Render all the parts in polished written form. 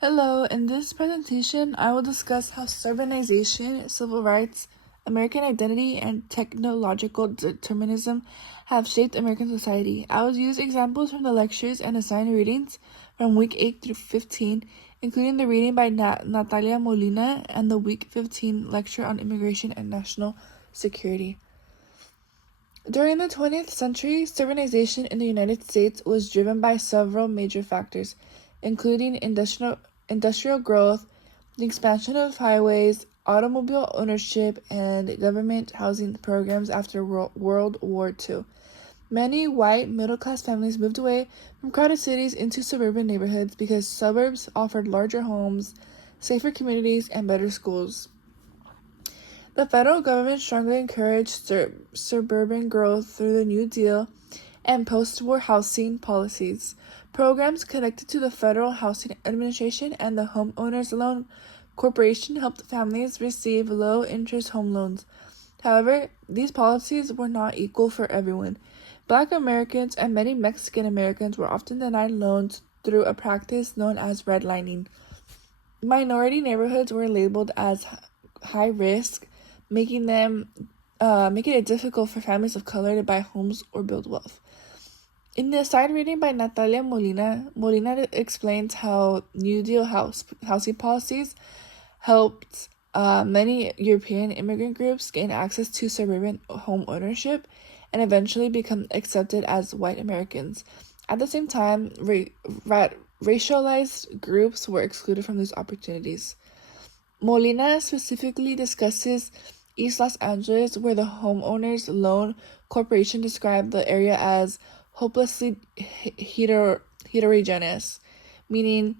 Hello, in this presentation, I will discuss how urbanization, civil rights, American identity, and technological determinism have shaped American society. I will use examples from the lectures and assigned readings from week 8 through 15, including the reading by Natalia Molina and the week 15 lecture on immigration and national security. During the 20th century, urbanization in the United States was driven by several major factors, including industrial growth, the expansion of highways, automobile ownership, and government housing programs after World War II. Many white middle-class families moved away from crowded cities into suburban neighborhoods because suburbs offered larger homes, safer communities, and better schools. The federal government strongly encouraged suburban growth through the New Deal and post-war housing policies. Programs connected to the Federal Housing Administration and the Homeowners Loan Corporation helped families receive low-interest home loans. However, these policies were not equal for everyone. Black Americans and many Mexican Americans were often denied loans through a practice known as redlining. Minority neighborhoods were labeled as high risk, making it difficult for families of color to buy homes or build wealth. In the assigned reading by Natalia Molina explains how New Deal housing policies helped many European immigrant groups gain access to suburban home ownership and eventually become accepted as white Americans. At the same time, racialized groups were excluded from these opportunities. Molina specifically discusses East Los Angeles, where the Homeowners Loan Corporation described the area as hopelessly heterogeneous, meaning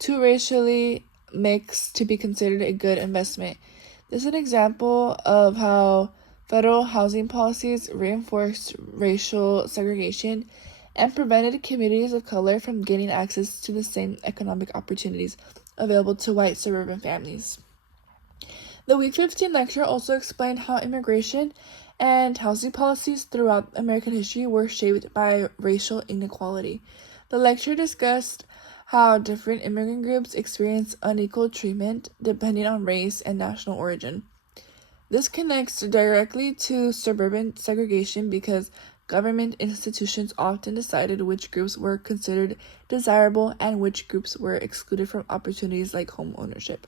too racially mixed to be considered a good investment. This is an example of how federal housing policies reinforced racial segregation and prevented communities of color from gaining access to the same economic opportunities available to white suburban families. The week 15 lecture also explained how immigration and housing policies throughout American history were shaped by racial inequality. The lecture discussed how different immigrant groups experience unequal treatment depending on race and national origin. This connects directly to suburban segregation because government institutions often decided which groups were considered desirable and which groups were excluded from opportunities like home ownership.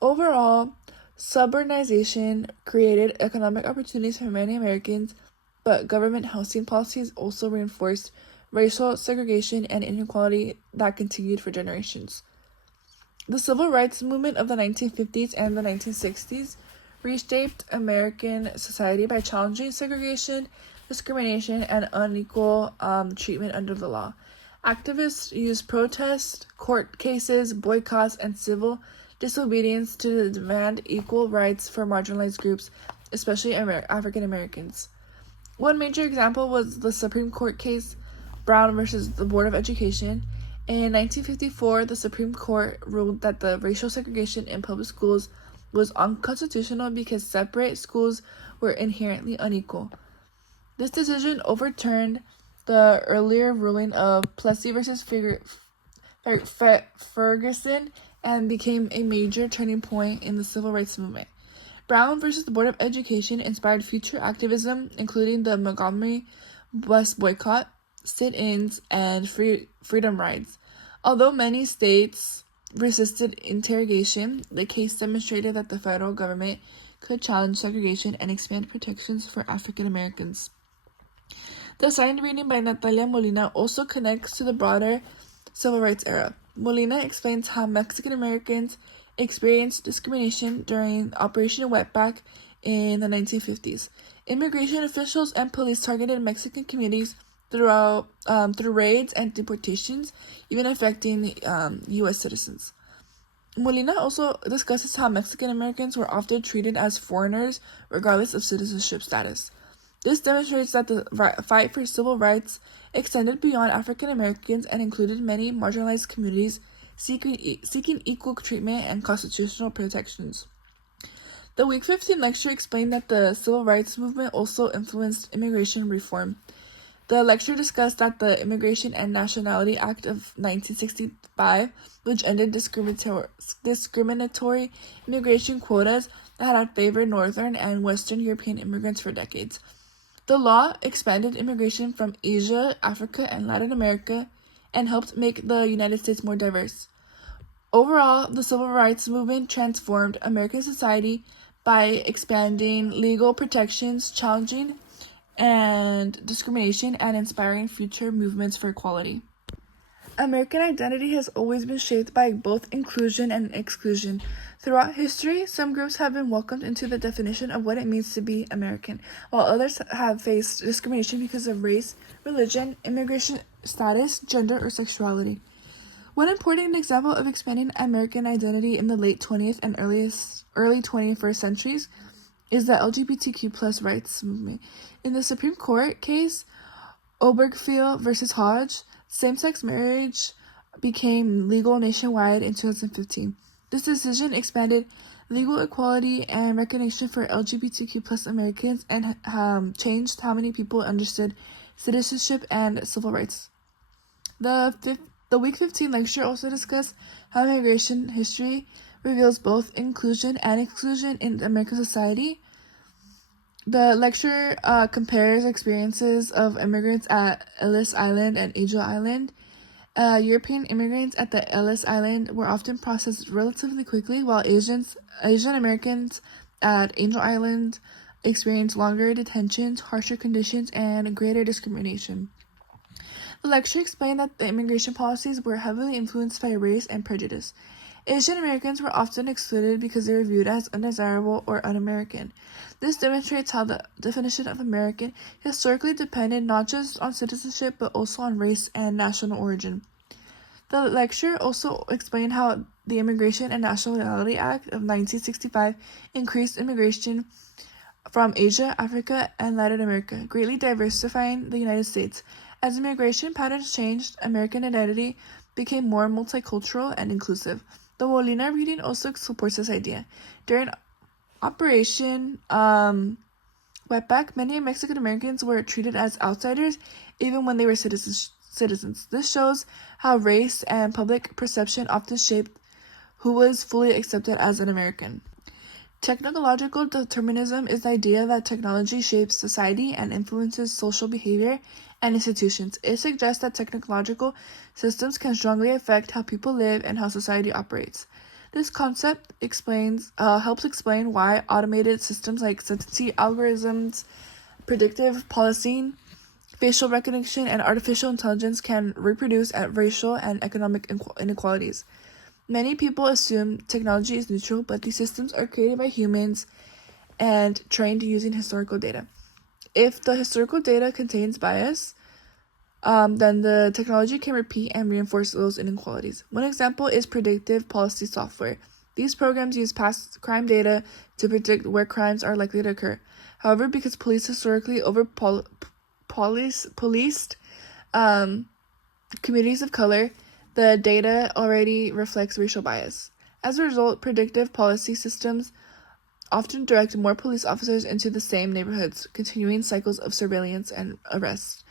Overall, suburbanization created economic opportunities for many Americans, but government housing policies also reinforced racial segregation and inequality that continued for generations. The civil rights movement of the 1950s and the 1960s reshaped American society by challenging segregation, discrimination, and unequal treatment under the law. Activists used protests, court cases, boycotts, and civil disobedience to demand equal rights for marginalized groups, especially African Americans. One major example was the Supreme Court case Brown versus the Board of Education. In 1954, the Supreme Court ruled that the racial segregation in public schools was unconstitutional because separate schools were inherently unequal. This decision overturned the earlier ruling of Plessy versus Ferguson and became a major turning point in the civil rights movement. Brown versus the Board of Education inspired future activism, including the Montgomery bus boycott, sit-ins, and freedom rides. Although many states resisted interrogation, the case demonstrated that the federal government could challenge segregation and expand protections for African Americans. The assigned reading by Natalia Molina also connects to the broader civil rights era. Molina explains how Mexican Americans experienced discrimination during Operation Wetback in the 1950s. Immigration officials and police targeted Mexican communities through raids and deportations, even affecting U.S. citizens. Molina also discusses how Mexican Americans were often treated as foreigners regardless of citizenship status. This demonstrates that the fight for civil rights extended beyond African Americans and included many marginalized communities seeking equal treatment and constitutional protections. The week 15 lecture explained that the civil rights movement also influenced immigration reform. The lecture discussed that the Immigration and Nationality Act of 1965, which ended discriminatory immigration quotas that had favored Northern and Western European immigrants for decades. The law expanded immigration from Asia, Africa, and Latin America and helped make the United States more diverse. Overall, the civil rights movement transformed American society by expanding legal protections, challenging and discrimination, and inspiring future movements for equality. American identity has always been shaped by both inclusion and exclusion. Throughout history, some groups have been welcomed into the definition of what it means to be American, while others have faced discrimination because of race, religion, immigration status, gender, or sexuality. One important example of expanding American identity in the late 20th and early 21st centuries is the LGBTQ+ rights movement. In the Supreme Court case, Obergefell versus Hodge, same-sex marriage became legal nationwide in 2015. This decision expanded legal equality and recognition for LGBTQ+ Americans and changed how many people understood citizenship and civil rights. The Week 15 lecture also discussed how immigration history reveals both inclusion and exclusion in American society. The lecture compares experiences of immigrants at Ellis Island and Angel Island. European immigrants at the Ellis Island were often processed relatively quickly, while Asian Americans at Angel Island experienced longer detentions, harsher conditions, and greater discrimination. The lecture explained that the immigration policies were heavily influenced by race and prejudice. Asian Americans were often excluded because they were viewed as undesirable or un-American. This demonstrates how the definition of American historically depended not just on citizenship but also on race and national origin. The lecture also explained how the Immigration and Nationality Act of 1965 increased immigration from Asia, Africa, and Latin America, greatly diversifying the United States. As immigration patterns changed, American identity became more multicultural and inclusive. The Molina reading also supports this idea. During Operation Wetback, many Mexican Americans were treated as outsiders even when they were citizens. This shows how race and public perception often shaped who was fully accepted as an American. Technological determinism is the idea that technology shapes society and influences social behavior and institutions. It suggests that technological systems can strongly affect how people live and how society operates. This concept helps explain why automated systems like sentencing algorithms, predictive policing, facial recognition, and artificial intelligence can reproduce at racial and economic inequalities. Many people assume technology is neutral, but these systems are created by humans and trained using historical data. If the historical data contains bias, then the technology can repeat and reinforce those inequalities. One example is predictive policy software. These programs use past crime data to predict where crimes are likely to occur. However, because police historically policed communities of color, the data already reflects racial bias. As a result, predictive policy systems often direct more police officers into the same neighborhoods, continuing cycles of surveillance and arrest.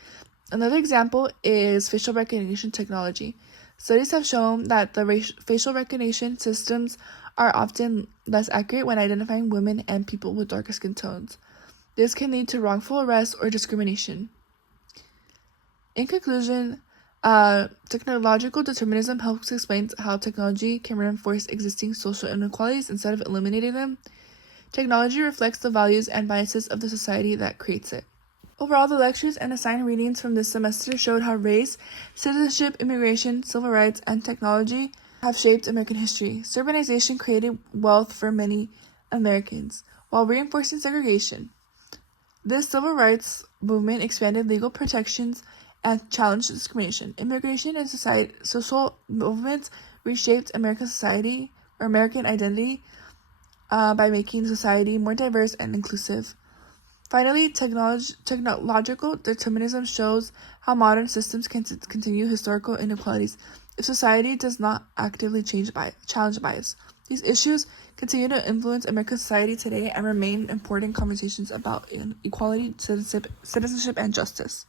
Another example is facial recognition technology. Studies have shown that the facial recognition systems are often less accurate when identifying women and people with darker skin tones. This can lead to wrongful arrest or discrimination. In conclusion, technological determinism helps explain how technology can reinforce existing social inequalities instead of eliminating them. Technology reflects the values and biases of the society that creates it. Overall, the lectures and assigned readings from this semester showed how race, citizenship, immigration, civil rights, and technology have shaped American history. Urbanization created wealth for many Americans, while reinforcing segregation. This civil rights movement expanded legal protections and challenged discrimination. Immigration and social movements reshaped American society or American identity by making society more diverse and inclusive. Finally, technological determinism shows how modern systems can continue historical inequalities if society does not actively challenge bias. These issues continue to influence American society today and remain important conversations about equality, citizenship, and justice.